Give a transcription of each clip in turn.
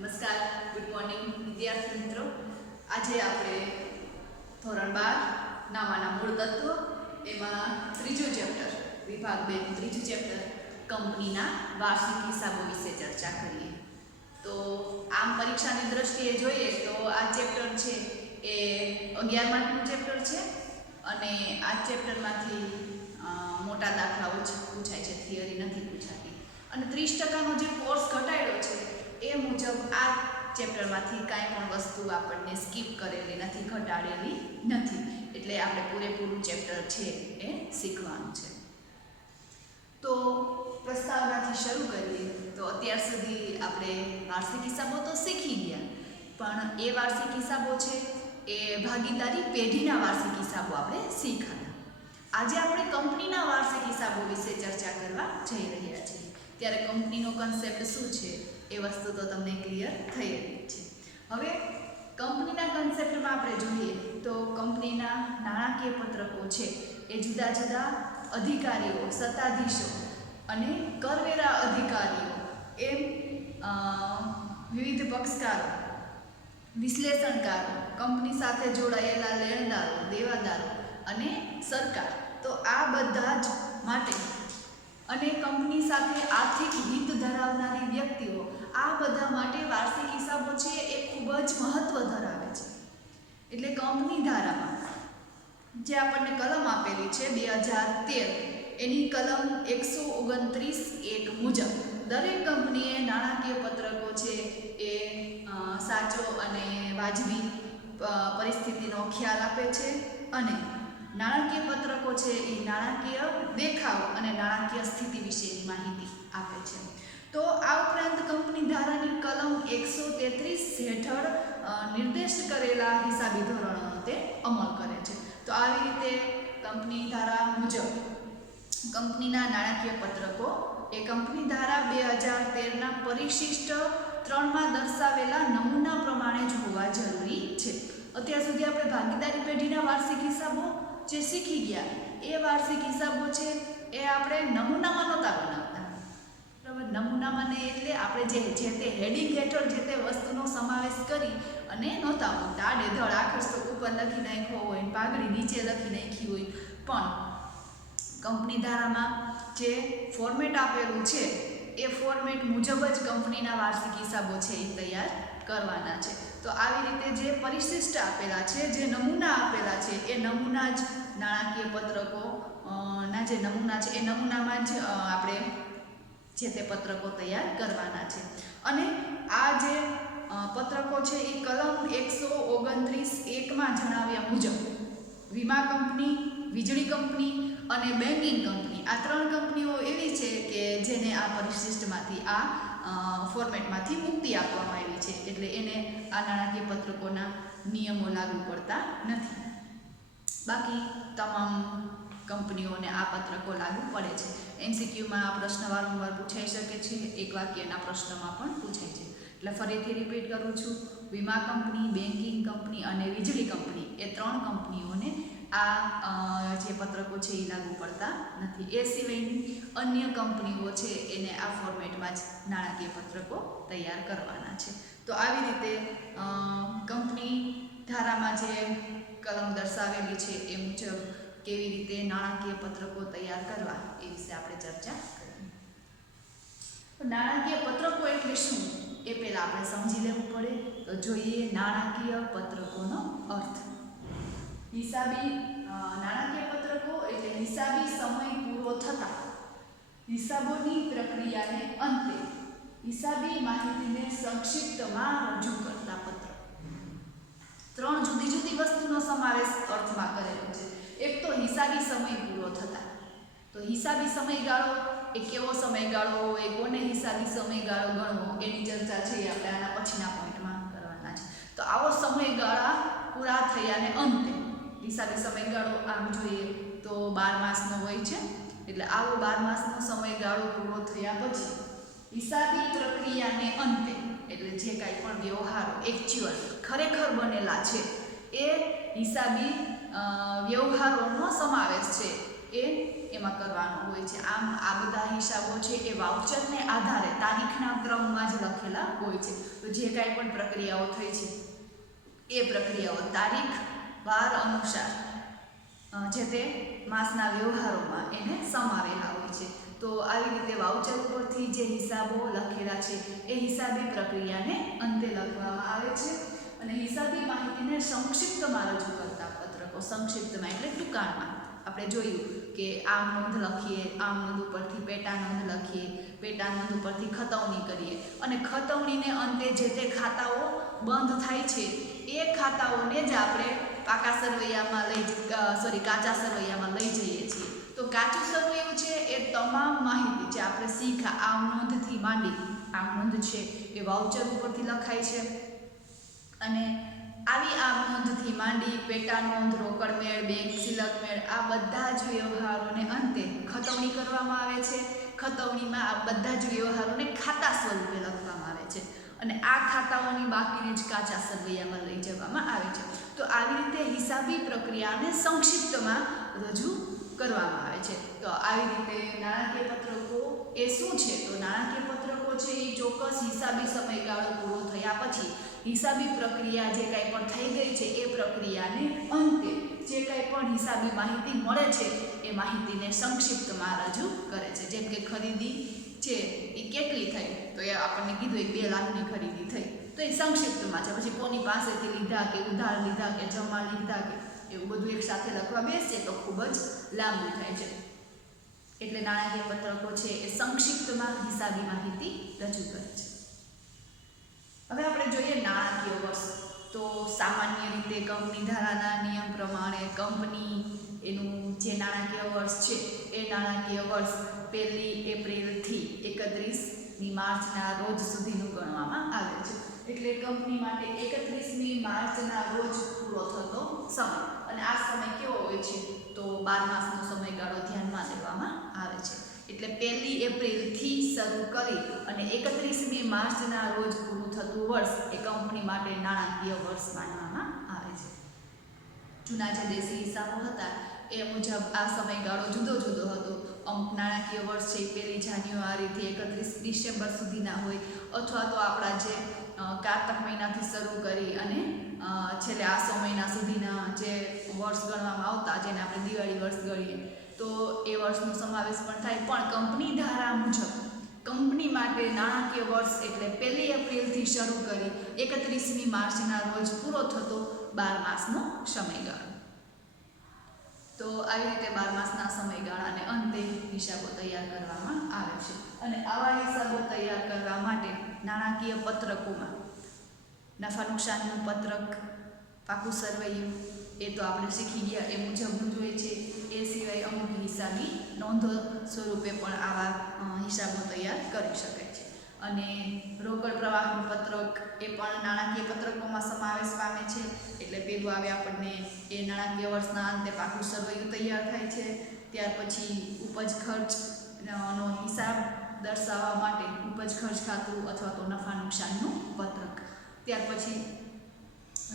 નમસ્કાર good morning વિદ્યાર્થી મિત્રો. આજે આપણે ધોરણ બાર, નામાના મૂળ તત્વ, એમાં ત્રીજું ચેપ્ટર, વિભાગ બે ત્રીજું ચેપ્ટર, કંપનીના વાર્ષિક હિસાબો વિશે ચર્ચા કરીએ. તો આમ પરીક્ષાની દ્રષ્ટિએ જોઈએ તો આ ચેપ્ટર છે એ અગિયાર માર્કનું ચેપ્ટર છે અને આ ચેપ્ટરમાંથી મોટા દાખલાઓ પૂછાય છે, થિયરી નથી પૂછાતી. અને ત્રીસ ટકાનો જે કોર્સ ઘટાડ્યો છે એ મુજબ આ ચેપ્ટરમાંથી કાંઈ પણ વસ્તુ આપણને સ્કીપ કરેલી નથી, ઘટાડેલી નથી. એટલે આપણે પૂરેપૂરું ચેપ્ટર છે એ શીખવાનું છે. તો પ્રસ્તાવનાથી શરૂ કરીએ. તો અત્યાર સુધી આપણે વાર્ષિક હિસાબો તો શીખી ગયા, પણ એ વાર્ષિક હિસાબો છે એ ભાગીદારી પેઢીના વાર્ષિક હિસાબો આપણે શીખાયા આજે આપણે કંપનીના વાર્ષિક હિસાબો વિશે ચર્ચા કરવા જઈ રહ્યા છીએ. ત્યારે કંપનીનો કન્સેપ્ટ શું છે? એ વસ્તુ તો તમને ક્લિયર થઈ રહી છે. હવે કંપનીના કન્સેપ્ટમાં આપણે જોઈએ તો કંપનીના નાણાકીય પત્રકો છે એ જુદા જુદા અધિકારીઓ, સત્તાધીશો અને કરવેરા અધિકારીઓ એમ વિવિધ પક્ષકારો, વિશ્લેષણકારો, કંપની સાથે જોડાયેલા લેણદારો, દેવાદારો અને સરકાર. તો આ બધા જ માટે અને કંપની સાથે આર્થિક હિત ધરાવનારી વ્યક્તિઓ આ બધા માટે વાર્ષિક હિસાબો છે એ ખૂબ જ મહત્વ ધરાવે છે. એટલે કંપની ધારામાં જે આપણને કલમ આપેલી છે બે હજાર તેર, એની કલમ એકસો ઓગણત્રીસ એક મુજબ દરેક કંપનીએ નાણાકીય પત્રકો છે એ સાચો અને વાજબી પરિસ્થિતિનો ખ્યાલ આપે છે અને નાણાકીય પત્રકો છે એ નાણાકીય દેખાવ અને નાણાકીય સ્થિતિ વિશેની માહિતી આપે છે. તો આ ઉપરાંત કંપની ધારાની કલમ એકસો તેત્રીસ હેઠળ નિર્દેશ કરેલા હિસાબી ધોરણોનો તે અમલ કરે છે. તો આવી રીતે કંપની ધારા મુજબ કંપનીના નાણાકીય પત્રકો એ કંપની ધારા બે હજાર તેરના પરિશિષ્ટ ત્રણમાં દર્શાવેલા નમૂના પ્રમાણે જ હોવા જરૂરી છે. અત્યાર સુધી આપણે ભાગીદારી પેઢીના વાર્ષિક હિસાબો જે શીખી ગયા, એ વાર્ષિક હિસાબો છે, એ આપણે નમૂનામાં નહોતા બનાવતા નમૂનામાં ને એટલે આપણે જે જે તે હેડિંગ હેઠળ જે તે વસ્તુનો સમાવેશ કરી અને નહોતા મૂકતા. ડેધળ આખર ઉપર લખી નાખ્યો હોય પાઘડી નીચે લખી નાખી હોય. પણ કંપની ધારામાં જે ફોર્મેટ આપેલું છે, એ ફોર્મેટ મુજબ જ કંપનીના વાર્ષિક હિસાબો છે એ તૈયાર કરવાના છે. તો આવી રીતે જે પરિશિષ્ટ આપેલા છે, જે નમૂના આપેલા છે, એ નમૂના જ નાણાકીય પત્રકો ના જે નમૂના છે, એ નમૂનામાં જ આપણે જે તે પત્રકો તૈયાર કરવાના છે. અને આ જે પત્રકો છે એ કલમ એકસો ઓગણત્રીસ એકમાં જણાવ્યા મુજબ વીમા કંપની, વીજળી કંપની અને બેન્કિંગ કંપની આ ત્રણ કંપનીઓ એવી છે કે જેને આ પરિશિષ્ટમાંથી આ ફોર્મેટમાંથી મુક્તિ આપવામાં આવી છે. એટલે એને આ નાણાકીય પત્રકોના નિયમો લાગુ પડતા નથી. બાકી તમામ કંપનીઓને આ પત્રકો લાગુ પડે છે. એમસીક્યુમાં આ પ્રશ્ન વારંવાર પૂછાઈ શકે છે. એક વાક્યના પ્રશ્નમાં પણ પૂછાય છે. એટલે ફરીથી રિપીટ કરું છું. વીમા કંપની બેન્કિંગ કંપની અને વીજળી કંપની એ ત્રણ કંપનીઓને આ જે પત્રકો છે એ લાગુ પડતા નથી. એ સિવાયની અન્ય કંપનીઓ છે એને આ ફોર્મેટમાં જ નાણાકીય પત્રકો તૈયાર કરવાના છે. તો આવી રીતે કંપની ધારામાં જે કલમ દર્શાવેલી છે એ મુજબ કેવી રીતે નાણાકીય પત્રકો તૈયાર કરવા એ વિશે આપણે ચર્ચા કરી. નાણાકીય પત્રકો એટલે શું? એ પહેલાં આપણે સમજી લેવું પડે. તો જોઈએ નાણાકીય પત્રકોનો અર્થ. હિસાબી નાણાકીય પત્રકો એટલે હિસાબી સમય પૂરો થતાં હિસાબોની પ્રક્રિયાને અંતે હિસાબી માહિતીને સંક્ષિપ્તમાં રજૂ કરતા પત્ર. ત્રણ જુદી જુદી વસ્તુનો સમાવેશ અર્થમાં કરેલો છે. એક તો હિસાબી સમય પૂરો થતા. તો હિસાબી સમયગાળો એ કેવો સમયગાળો હોય કોને હિસાબી સમયગાળો ગણવો, એની ચર્ચા છે એ આપણે આના પછીના પોઈન્ટમાં કરવાના છે. તો આવો સમયગાળા પૂરા થયાને અંતે હિસાબી સમયગાળો આમ જોઈએ તો બાર માસનો હોય છે. એટલે આવો બાર માસનો સમયગાળો પૂરો થયા પછી હિસાબી પ્રક્રિયાને અંતે, એટલે જે કાંઈ પણ વ્યવહારો એકચ્યુઅલ ખરેખર બનેલા છે, એ હિસાબી વ્યવહારોનો સમાવેશ છે એ એમાં કરવાનો હોય છે. આમ આ બધા હિસાબો છે એ વાઉચરને આધારે તારીખના ક્રમમાં જ લખેલા હોય છે. તો જે કાંઈ પણ પ્રક્રિયાઓ થઈ છે, એ પ્રક્રિયાઓ તારીખ, વાર, અનુસાર જે તે માસના વ્યવહારોમાં એને સમાવેલા હોય છે. તો આવી રીતે વાઉચર ઉપરથી જે હિસાબો લખેલા છે, એ હિસાબી પ્રક્રિયાને અંતે લખવામાં આવે છે. અને હિસાબી માહિતીને સંક્ષિપ્તમાં રજૂ કરતા સંક્ષિપ્તમાં એટલે ટૂંકાણમાં આપણે જોયું કે આમ નોંધ લખીએ, આમ નોંધ ઉપરથી પેટા નોંધ લખીએ, પેટા નોંધ ઉપરથી ખતવણી કરીએ. અને ખતવણીને અંતે જે તે ખાતાઓ બંધ થાય છે, એ ખાતાઓને જ આપણે પાકા સરવૈયામાં લઈ સોરી કાચા સરવૈયામાં લઈ જઈએ છીએ. તો કાચું સરવૈયું છે એ તમામ માહિતી જે આપણે શીખા, આમ નોંધથી માંડી, આમ નોંધ છે એ વાઉચર ઉપરથી લખાય છે. અને આવી આમ નોંધથી માંડી પેટા નોંધ, રોકડ મેળ, બેંક સિલક મેળ, આ બધા જ વ્યવહારોને અંતે ખતવણી કરવામાં આવે છે. ખતવણીમાં આ બધા જ વ્યવહારોને ખાતા સ્વરૂપે લખવામાં આવે છે અને આ ખાતાઓની બાકીને જ કાચા સરવૈયામાં લઈ જવામાં આવે છે. તો આવી રીતે હિસાબી પ્રક્રિયાને સંક્ષિપ્તમાં રજૂ કરવામાં આવે છે. તો આવી રીતે નાણાકીય પત્રકો એ શું છે? તો નાણાકીય પત્રકો છે એ ચોક્કસ હિસાબી સમયગાળો પૂરો થયા પછી હિસાબી પ્રક્રિયા જે કાંઈ પણ થઈ ગઈ છે, એ પ્રક્રિયાને અંતે જે કાંઈ પણ હિસાબી માહિતી મળે છે, એ માહિતીને સંક્ષિપ્તમાં રજૂ કરે છે. જેમ કે ખરીદી છે, એ કેટલી થઈ? તો એ આપણને કીધું એ બે લાખની ખરીદી થઈ. તો એ સંક્ષિપ્તમાં છે. પછી કોની પાસેથી લીધા કે ઉધાર લીધા કે જમા લીધા કે એવું બધું એક સાથે લખવા બેસીએ તો ખૂબ જ લાંબુ થાય છે. એટલે નાણાકીય પત્રકો છે એ સંક્ષિપ્તમાં હિસાબી માહિતી રજૂ કરે છે. હવે આપણે જોઈએ નાણાકીય વર્ષ. તો સામાન્ય રીતે કંપની ધારાના નિયમ પ્રમાણે કંપની એનું જે નાણાકીય વર્ષ છે, એ નાણાકીય વર્ષ પહેલી એપ્રિલથી એકત્રીસમી માર્ચના રોજ સુધીનું ગણવામાં આવે છે. એટલે કંપની માટે એકત્રીસમી માર્ચના રોજ પૂરો થતો સમય. અને આ સમય કેવો હોય છે? તો બાર માસનો સમયગાળો ધ્યાનમાં લેવામાં આવે છે. એટલે પહેલી એપ્રિલથી શરૂ કરી અને એકત્રીસમી માર્ચના રોજ પૂરું થતું વર્ષ એ કંપની માટે નાણાકીય વર્ષ માનવામાં આવે છે. જૂના જે દેશી હિસાબો હતા, એ મુજબ આ સમયગાળો જુદો જુદો હતો. અમુક નાણાકીય વર્ષ છે પહેલી જાન્યુઆરીથી એકત્રીસ ડિસેમ્બર સુધીના હોય, અથવા તો આપણા જે કારતક મહિનાથી શરૂ કરી અને છેલ્લે આસો મહિના સુધીના જે વર્ષ ગણવામાં આવતા, જેને આપણે દિવાળી વર્ષ ગણીએ, તો એ વર્ષનો સમાવેશ પણ થાય. પણ કંપની ધારા મુજબ નાણાકીય વર્ષ એટલે પહેલી એપ્રિલથી શરૂ કરી એકત્રીસમી માર્ચના રોજ પૂરો થતો બાર માસનો સમયગાળો. તો આવી રીતે બાર માસના સમયગાળાને અંતે હિસાબો તૈયાર કરવામાં આવે છે. અને આવા હિસાબો તૈયાર કરવા માટે નાણાકીય પત્રકોમાં નફા નુકસાનનું પત્રક, પાકું સરવૈયું, એ તો આપણે શીખી ગયા, એ મુજબનું જોઈએ છે, એ સિવાય અમુક હિસાબી નોંધો સ્વરૂપે પણ આવા હિસાબો તૈયાર કરી શકાય. અને રોકડ પ્રવાહનું પત્રક એ પણ નાણાકીય પત્રકોમાં સમાવેશ પામે છે. એટલે પેલું આવે આપણને એ નાણાકીય વર્ષના અંતે પાકું સરવૈયું તૈયાર થાય છે. ત્યાર પછી ઉપજ ખર્ચ નો હિસાબ દર્શાવવા માટે ઉપજ ખર્ચ ખાતું અથવા તો નફા નુકસાનનું પત્રક. ત્યાર પછી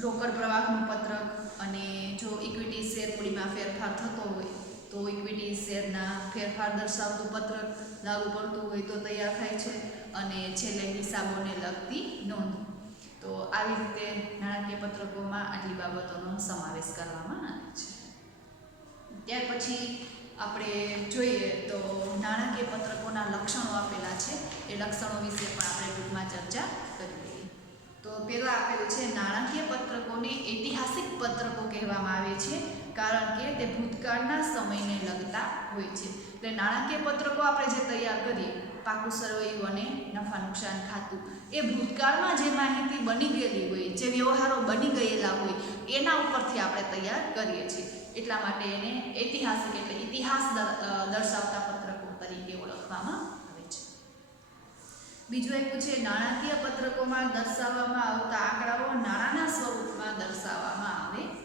રોકડ પ્રવાહનું પત્રક અને જો ઇક્વિટી શેર મૂડીમાં ફેરફાર થતો હોય, તો ઇક્વિટી શેરના ફેરફાર દર્શાવતું પત્રક, લાગુ પડતું હોય તો તૈયાર થાય છે. અને છેલ્લે હિસાબોને લગતી નોંધ. તો આવી રીતે નાણાકીય પત્રકોમાં આટલી બાબતોનો સમાવેશ કરવામાં આવે છે. ત્યાર પછી આપણે જોઈએ તો નાણાકીય પત્રકોના લક્ષણો આપેલા છે. એ લક્ષણો વિશે પણ આપણે ટૂંકમાં ચર્ચા કરી લઈએ. તો પહેલાં આપેલું છે, નાણાકીય પત્રકોને ઐતિહાસિક પત્રકો કહેવામાં આવે છે, કારણ કે તે ભૂતકાળના સમયને લગતા હોય છે. એટલે નાણાકીય પત્રકો આપણે જે તૈયાર કરીએ પાકું સરવૈયું અને નફા નુકસાન ખાતું. એ ભૂતકાળમાં જે માહિતી બની ગયેલી હોય, જે વ્યવહારો બની ગયેલા હોય, એના ઉપરથી આપણે તૈયાર કરીએ છીએ. એટલા માટે એને ઐતિહાસિક એટલે ઇતિહાસ દર- દર્શાવતા પત્રકો તરીકે ઓળખવામાં આવે છે. બીજું એક છે નાણાકીય પત્રકોમાં દર્શાવવામાં આવતા આંકડાઓ નાણાંના સ્વરૂપમાં દર્શાવવામાં આવે છે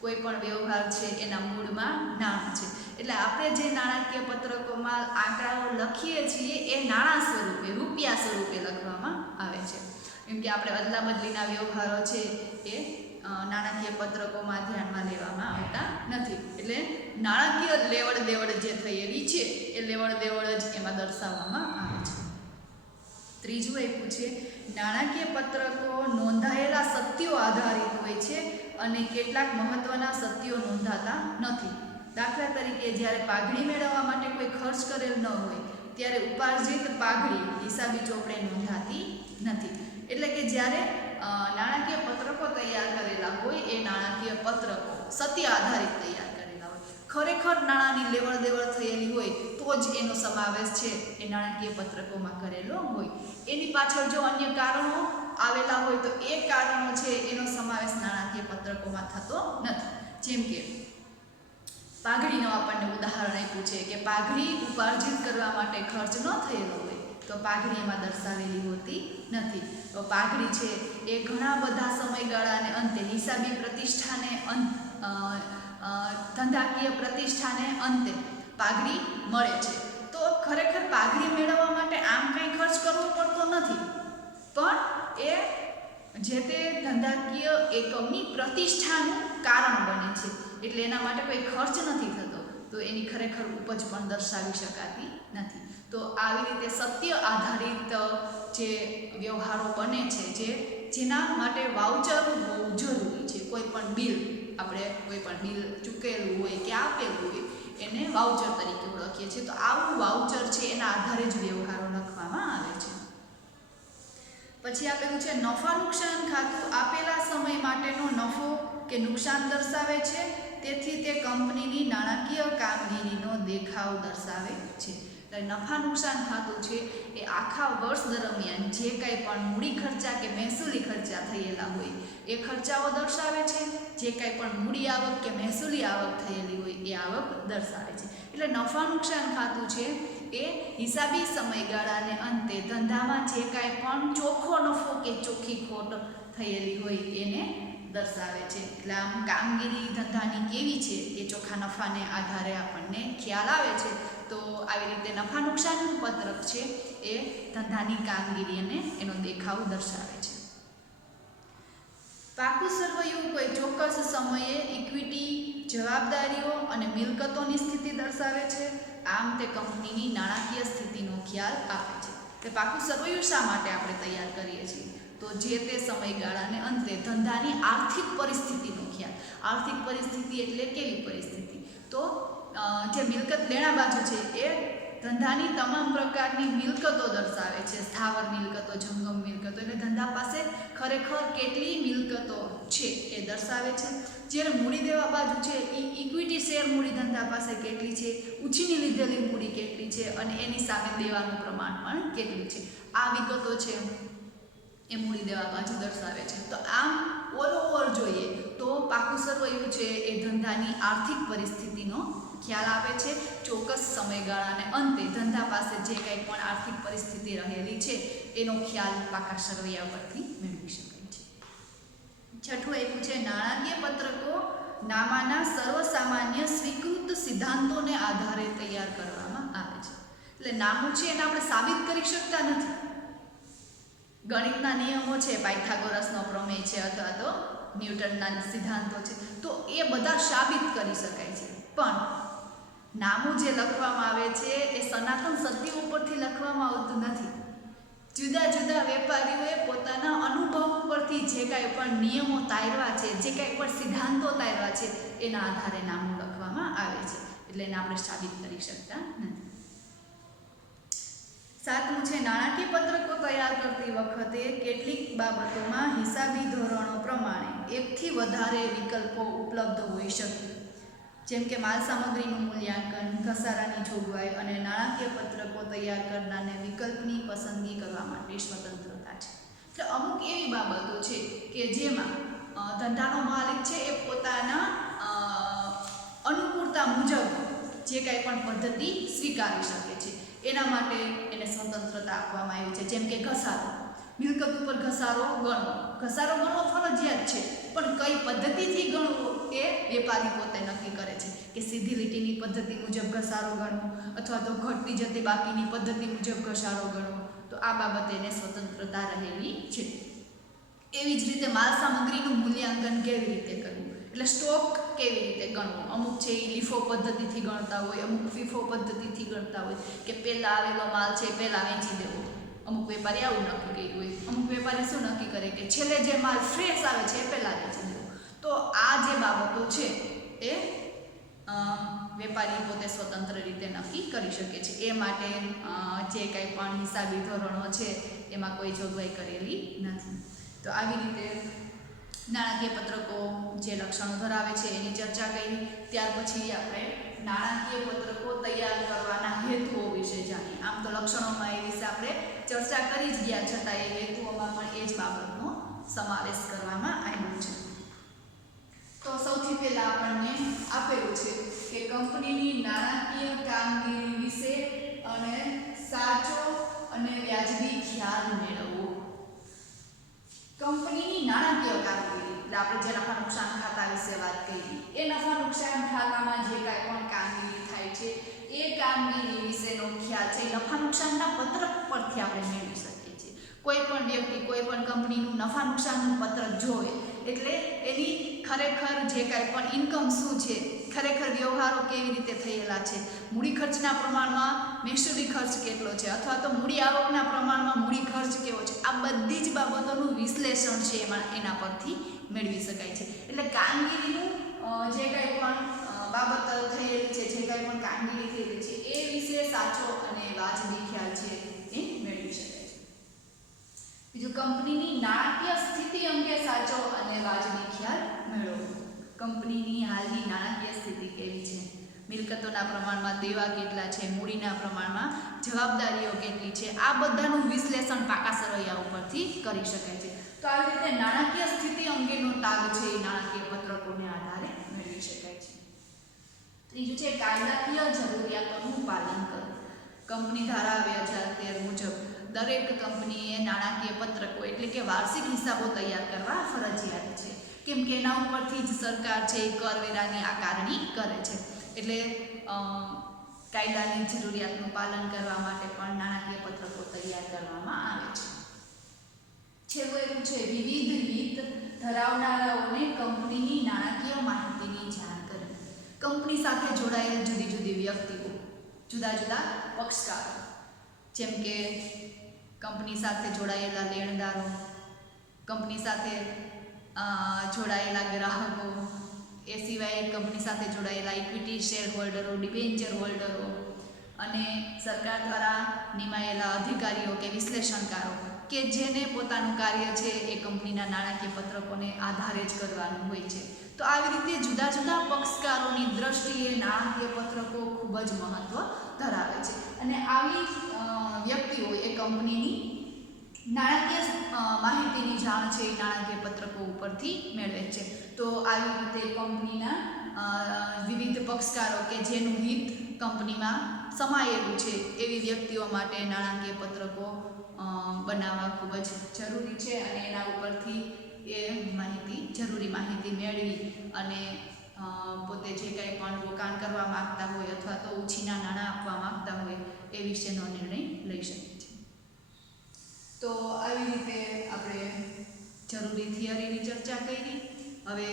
કોઈ પણ વ્યવહાર છે, એના મૂળમાં નાણાં છે. એટલે આપણે જે નાણાકીય પત્રકોમાં આંકડાઓ લખીએ છીએ, એ નાણાં સ્વરૂપે, રૂપિયા સ્વરૂપે લખવામાં આવે છે. કેમ કે આપણે અદલા બદલીના વ્યવહારો છે, એ નાણાકીય પત્રકોમાં ધ્યાનમાં લેવામાં આવતા નથી. એટલે નાણાકીય લેવડ દેવડ જે થયેલી છે, એ લેવડ દેવડ જ એમાં દર્શાવવામાં ત્રીજું આપ્યું છે, નાણાકીય પત્રકો નોંધાયેલા સત્યો આધારિત હોય છે અને કેટલાક મહત્વના સત્યો નોંધાતા નથી. દાખલા તરીકે જ્યારે પાઘડી મેળવવા માટે કોઈ ખર્ચ કરેલ ન હોય, ત્યારે ઉપાર્જિત પાઘડી હિસાબી ચોપડે નોંધાતી નથી. એટલે કે જ્યારે નાણાકીય પત્રકો તૈયાર કરેલા હોય, એ નાણાકીય પત્રકો સત્ય આધારિત તૈયાર ખરેખર નાણાંની લેવડ દેવડ થયેલી હોય તો જ એનો સમાવેશ છે. એ નાણાકીય પત્રકોમાં કરેલો હોય. એની પાછળ જો અન્ય કારણો આવેલા હોય તો એ કારણો છે એનો સમાવેશ નાણાકીય પત્રકોમાં થતો નથી. જેમ કે પાઘડીનું આપણને ઉદાહરણ આપ્યું છે કે પાઘડી ઉપાર્જિત કરવા માટે ખર્ચ ન થયેલો હોય તો પાઘડી એમાં દર્શાવેલી હોતી નથી. તો પાઘડી છે એ ઘણા બધા સમયગાળાને અંતે હિસાબી પ્રતિષ્ઠાને અંત ધંધાકીય પ્રતિષ્ઠાને અંતે પાઘડી મળે છે. તો ખરેખર પાઘડી મેળવવા માટે આમ કંઈ ખર્ચ કરવો પડતો નથી. પણ એ જે તે ધંધાકીય એકમની પ્રતિષ્ઠાનું કારણ બને છે. એટલે એના માટે કોઈ ખર્ચ નથી થતો. તો એની ખરેખર ઉપજ પણ દર્શાવી શકાતી નથી. તો આવી રીતે સત્ય આધારિત જે વ્યવહારો બને છે, જે જેના માટે વાઉચર હોવું જરૂરી છે, કોઈ પણ બિલ આપણે કોઈ પણ બિલ ચૂકેલું હોય કે આપેલું હોય, એને વાઉચર તરીકે ઓળખીએ છીએ. તો આવું વાઉચર છે, એના આધારે જ વ્યવહારો લખવામાં આવે છે. પછી આપેલું છે, નફા નુકસાન ખાતું આપેલા સમય માટેનો નફો કે નુકસાન દર્શાવે છે. તેથી તે કંપનીની નાણાકીય કામગીરીનો દેખાવ દર્શાવે છે. એટલે નફા નુકસાન ખાતું છે એ આખા વર્ષ દરમિયાન જે કંઈ પણ મૂડી ખર્ચા કે મહેસૂલી ખર્ચા થયેલા હોય, એ ખર્ચાઓ દર્શાવે છે. જે કંઈ પણ મૂડી આવક કે મહેસૂલી આવક થયેલી હોય, એ આવક દર્શાવે છે. એટલે નફા નુકસાન ખાતું છે એ હિસાબી સમયગાળાને અંતે ધંધામાં જે કાંઈ પણ ચોખ્ખો નફો કે ચોખ્ખી ખોટ થયેલી હોય, એને દર્શાવે છે. એટલે આમ કામગીરી ધંધાની કેવી છે એ ચોખ્ખા નફાને આધારે આપણને ખ્યાલ આવે છે. તો આવી રીતે નફા નુકસાનનું પત્રક છે એ ધંધાની કામગીરી અને એનો દેખાવ દર્શાવે છે. પાકું સર્વૈયું કોઈ ચોક્કસ સમયે ઇક્વિટી જવાબદારીઓ અને મિલકતોની સ્થિતિ દર્શાવે છે. આમ તે કંપનીની નાણાકીય સ્થિતિનો ખ્યાલ આપે છે. તે પાકું સર્વયુ શા માટે આપણે તૈયાર કરીએ છીએ? તો જે તે સમયગાળાને અંતે ધંધાની આર્થિક પરિસ્થિતિનો ખ્યાલ. આર્થિક પરિસ્થિતિ એટલે કેવી પરિસ્થિતિ? તો જે મિલકત લેણા બાજુ છે એ ધંધાની તમામ પ્રકારની મિલકતો દર્શાવે છે. સ્થાવર મિલકતો જંગમ મિલકતો એટલે ધંધા પાસે ખરેખર કેટલી મિલકતો છે એ દર્શાવે છે. જ્યારે મૂડી દેવા બાજુ છે એ ઇક્વિટી શેર મૂડી ધંધા પાસે કેટલી છે? ઉછીની લીધેલી મૂડી કેટલી છે? અને એની સામે દેવાનું પ્રમાણ પણ કેટલું છે? આ વિગતો છે. એ મૂડી દેવા પાછું દર્શાવે છે. તો આમ ઓવર જોઈએ તો પાકું સર્વૈયું છે, એ ધંધાની આર્થિક પરિસ્થિતિનો ખ્યાલ આપે છે. ચોક્કસ સમયગાળાને અંતે ધંધા પાસે જે કંઈ પણ આર્થિક પરિસ્થિતિ રહેલી છે, એનો ખ્યાલ પાકા સરવૈયા પરથી મેળવી શકાય છે. છઠ્ઠું આપ્યું છે, નાણાકીય પત્રકો નામાના સર્વસામાન્ય સ્વીકૃત સિદ્ધાંતોને આધારે તૈયાર કરવામાં આવે છે. એટલે નામું છે એને આપણે સાબિત કરી શકતા નથી. ગણિતના નિયમો છે, પાયથાગોરસનો પ્રમેય છે અથવા તો ન્યૂટનના સિદ્ધાંતો છે, તો એ બધા સાબિત કરી શકાય છે. પણ નામું જે લખવામાં આવે છે, એ સનાતન સત્ય ઉપરથી લખવામાં આવતું નથી. જુદા જુદા વેપારીઓએ પોતાના અનુભવ ઉપરથી જે કાંઈ પણ નિયમો તારવા છે, જે કાંઈ પણ સિદ્ધાંતો તારવા છે, એના આધારે નામું લખવામાં આવે છે. એટલે એને આપણે સાબિત કરી શકતા નથી. સાતમું છે નાણાકીય પત્રકો તૈયાર કરતી વખતે કેટલીક બાબતોમાં હિસાબી ધોરણો પ્રમાણે એકથી વધારે વિકલ્પો ઉપલબ્ધ હોઈ શકે. જેમ કે માલ સામગ્રીનું મૂલ્યાંકન, ઘસારાની જોગવાઈ અને નાણાકીય પત્રકો તૈયાર કરનારને વિકલ્પની પસંદગી કરવા માટે સ્વતંત્રતા છે. એટલે અમુક એવી બાબતો છે કે જેમાં ધંધાનો માલિક છે એ પોતાના અનુકૂળતા મુજબ જે કાંઈ પણ પદ્ધતિ સ્વીકારી શકે છે. એના માટે એને સ્વતંત્રતા આપવામાં આવી છે. જેમ કે ઘસારો. મિલકત ઉપર ઘસારો ગણવો ઘસારો ગણવો ફરજિયાત છે, પણ કઈ પદ્ધતિથી ગણવો એ વેપારી પોતે નક્કી કરે છે કે સીધી લીટીની પદ્ધતિ મુજબ ઘસારો ગણવો અથવા તો ઘટતી જતી બાકીની પદ્ધતિ મુજબ ઘસારો ગણવો. તો આ બાબતે એને સ્વતંત્રતા રહેલી છે. એવી જ રીતે માલ સામગ્રીનું મૂલ્યાંકન કેવી રીતે કરવું? એટલે સ્ટોક કેવી રીતે ગણવો? અમુક છે એ લીફો પદ્ધતિથી ગણતા હોય, અમુક ફીફો પદ્ધતિથી ગણતા હોય, કે પહેલાં આવેલો માલ છે પહેલાં વેચી દેવો. અમુક વેપારી આવું નક્કી કર્યું હોય. અમુક વેપારી શું નક્કી કરે? કે છેલ્લે જે માલ ફ્રેશ આવે છે એ પહેલાં વેચી દેવો. તો આ જે બાબતો છે એ વેપારી પોતે સ્વતંત્ર રીતે નક્કી કરી શકે છે. એ માટે જે કંઈ પણ હિસાબી ધોરણો છે, એમાં કોઈ જોગવાઈ કરેલી નથી. તો આવી રીતે નાણાકીય પત્રકો જે લક્ષણો ધરાવે છે એની ચર્ચા કરી. ત્યાર પછી આપણે નાણાકીય પત્રકો તૈયાર કરવાના હેતુઓ વિશે જાણીએ. આમ તો લક્ષણોમાં એ વિશે આપણે ચર્ચા કરી જ ગયા, છતાં એ હેતુઓમાં પણ એ જ બાબતનો સમાવેશ કરવામાં આવ્યો છે. તો સૌથી પહેલા આપણને આપેલું છે કે કંપનીની નાણાકીય કામગીરી વિશે અને સાચો અને વ્યાજબી ખ્યાલ મેળવવો. કંપનીની નાણાકીય કામગીરી એટલે આપણે જે નફા નુકસાન ખાતા વિશે વાત કરી, એ નફા નુકસાન ખાતામાં જે કાંઈ પણ કામગીરી થાય છે, એ કામગીરી વિશેનો ખ્યાલ છે નફા નુકસાનના પત્રક પરથી આપણે મેળવી શકીએ છીએ. કોઈ પણ વ્યક્તિ, કોઈ પણ કંપનીનું નફા નુકસાનનું પત્રક જોવે, એટલે એની ખરેખર જે કાંઈ પણ ઇન્કમ શું છે ખરેખર વ્યવહારો કેવી રીતે થયેલા છે? મૂડી ખર્ચના પ્રમાણમાં મહેસૂલી ખર્ચ કેટલો છે? અથવા તો મૂડી આવકના પ્રમાણમાં મૂડી ખર્ચ કેવો છે? આ બધી જ બાબતોનું વિશ્લેષણ છે એમાં, એના પરથી મેળવી શકાય છે. એટલે કામગીરીનું જે કાંઈ પણ બાબત થયેલી છે, જે કાંઈ પણ કામગીરી થયેલી છે, એ વિશે સાચો અને વાજબી ખ્યાલ છે એ મેળવી શકાય છે. બીજું, કંપનીની નાણાકીય સ્થિતિ અંગે સાચો અને વાજબી ખ્યાલ કંપનીની હાલની નાણાકીય સ્થિતિ કેવી છે? મિલકતોના પ્રમાણમાં દેવા કેટલા છે? મૂડીના પ્રમાણમાં જવાબદારીઓ કેટલી છે? આ બધાનું વિશ્લેષણ પાકા સરવૈયા ઉપરથી કરી શકાય છે. તો આવી રીતે નાણાકીય સ્થિતિ અંગેનો તાગ છે એ નાણાકીય પત્રકોને આધારે મેળવી શકાય છે. ત્રીજું છે કાયદાકીય જરૂરિયાતોનું પાલન કરવું. કંપની ધારા બે હજાર તેર મુજબ દરેક કંપનીએ નાણાકીય પત્રકો એટલે કે વાર્ષિક હિસાબો તૈયાર કરવા ફરજિયાત છે. કેમ કે એના ઉપરથી જ સરકાર છે એ કરવેરાની આકારણી કરે છે. એટલે કાયદાની જરૂરિયાતનું પાલન કરવા માટે પણ નાણાકીય પત્રકો તૈયાર કરવામાં આવે છે. છેલ્લું એવું છે, વિવિધ હિત ધરાવનારાઓને કંપનીની નાણાકીય માહિતીની જાણ કરવી. કંપની સાથે જોડાયેલ જુદી જુદી વ્યક્તિઓ, જુદા જુદા પક્ષકારો. જેમ કે, કંપની સાથે જોડાયેલા લેણદારો, કંપની સાથે જોડાયેલા ગ્રાહકો, એ સિવાય કંપની સાથે જોડાયેલા ઇક્વિટી શેર હોલ્ડરો ડિબેન્ચર હોલ્ડરો અને સરકાર દ્વારા નિમાયેલા અધિકારીઓ કે વિશ્લેષણકારો કે જેને પોતાનું કાર્ય છે એ કંપનીના નાણાકીય પત્રકોને આધારે જ કરવાનું હોય છે. તો આવી રીતે જુદા જુદા પક્ષકારોની દ્રષ્ટિએ નાણાકીય પત્રકો ખૂબ જ મહત્વ ધરાવે છે. અને આવી વ્યક્તિઓ એ કંપનીની નાણાકીય અ, જાણ છે એ નાણાકીય પત્રકો ઉપરથી મેળવે છે. તો આવી રીતે કંપનીના વિવિધ પક્ષકારો કે જેનું હિત કંપનીમાં સમાયેલું છે એવી વ્યક્તિઓ માટે નાણાકીય પત્રકો બનાવવા ખૂબ જ જરૂરી છે અને એના ઉપરથી એ માહિતી જરૂરી માહિતી મેળવી અને પોતે જે કંઈ પણ રોકાણ કરવા માગતા હોય અથવા તો ઓછીના નાણાં આપવા માગતા હોય એ વિશેનો નિર્ણય લઈ શકે. તો આવી રીતે આપણે જરૂરી થિયરીની ચર્ચા કરી. હવે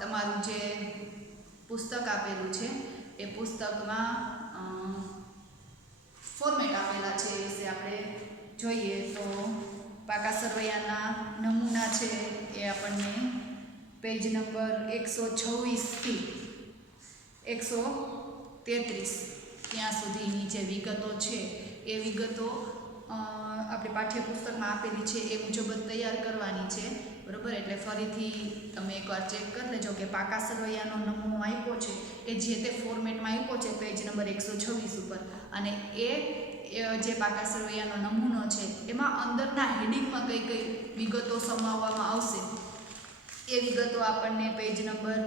તમારું જે પુસ્તક આપેલું છે, એ પુસ્તકમાં ફોર્મેટ આપેલા છે એ વિશે આપણે જોઈએ. તો પાકા સરવૈયાના નમૂના છે એ આપણને પેજ નંબર એકસો છવ્વીસથી એકસો તેત્રીસ, ત્યાં સુધીની જે વિગતો છે, એ વિગતો આપણે પાઠ્યપુસ્તકમાં આપેલી છે એ મુજબ જ તૈયાર કરવાની છે. બરોબર? એટલે ફરીથી તમે એકવાર ચેક કરી લેજો કે પાકા સરવૈયાનો નમૂનો આપ્યો છે એ જે તે ફોર્મેટમાં આપ્યો છે પેજ નંબર એકસો છવ્વીસ ઉપર. અને એ જે પાકા સરવૈયાનો નમૂનો છે એમાં અંદરના હેડિંગમાં કઈ કઈ વિગતો સમાવવામાં આવશે? એ વિગતો આપણને પેજ નંબર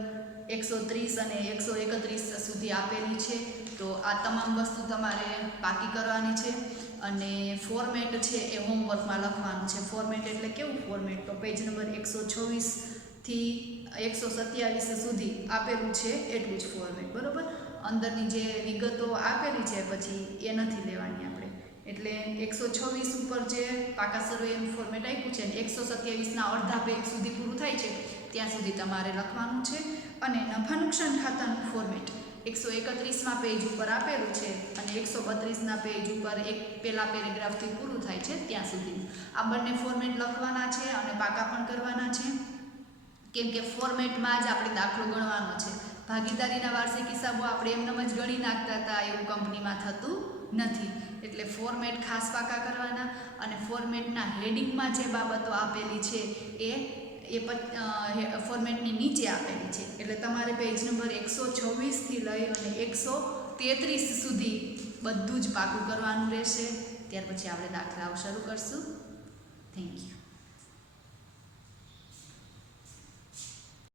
એકસો ત્રીસ અને એકસો એકત્રીસ સુધી આપેલી છે. તો આ તમામ વસ્તુ તમારે પાકી કરવાની છે. અને ફોર્મેટ છે એ હોમવર્કમાં લખવાનું છે. ફોર્મેટ એટલે કેવું ફોર્મેટ તો પેજ નંબર એકસો છવ્વીસથી એકસો સત્યાવીસ સુધી આપેલું છે એટલું જ ફોર્મેટ બરાબર? અંદરની જે વિગતો આપેલી છે પછી એ નથી લેવાની આપણે. એટલે એકસો છવ્વીસ ઉપર જે પાકા સર્વે ફોર્મેટ આપ્યું છે એકસો સત્યાવીસના અડધા પેજ સુધી પૂરું થાય છે, ત્યાં સુધી તમારે લખવાનું છે. અને નફા નુકસાન ખાતાનું ફોર્મેટ એકસો એકત્રીસમાં પેજ ઉપર આપેલું છે અને એકસો બત્રીસના પેજ ઉપર એક પહેલા પેરેગ્રાફથી પૂરું થાય છે ત્યાં સુધી. આ બંને ફોર્મેટ લખવાના છે અને પાકા પણ કરવાના છે. કેમ કે ફોર્મેટમાં જ આપણે દાખલો ગણવાનો છે. ભાગીદારીના વાર્ષિક હિસાબો આપણે એમનેમ જ ગણી નાખતા હતા, એવું કંપનીમાં થતું નથી. એટલે ફોર્મેટ ખાસ પાકા કરવાના અને ફોર્મેટના હેડિંગમાં જે બાબતો આપેલી છે એ એ ફોર્મેટની નીચે આપેલી છે. એટલે તમારે પેજ નંબર એકસો છવ્વીસથી લઈ અને એકસો તેત્રીસ સુધી બધું જ પાકું કરવાનું રહેશે. ત્યાર પછી આપણે દાખલાઓ શરૂ કરશું. Thank you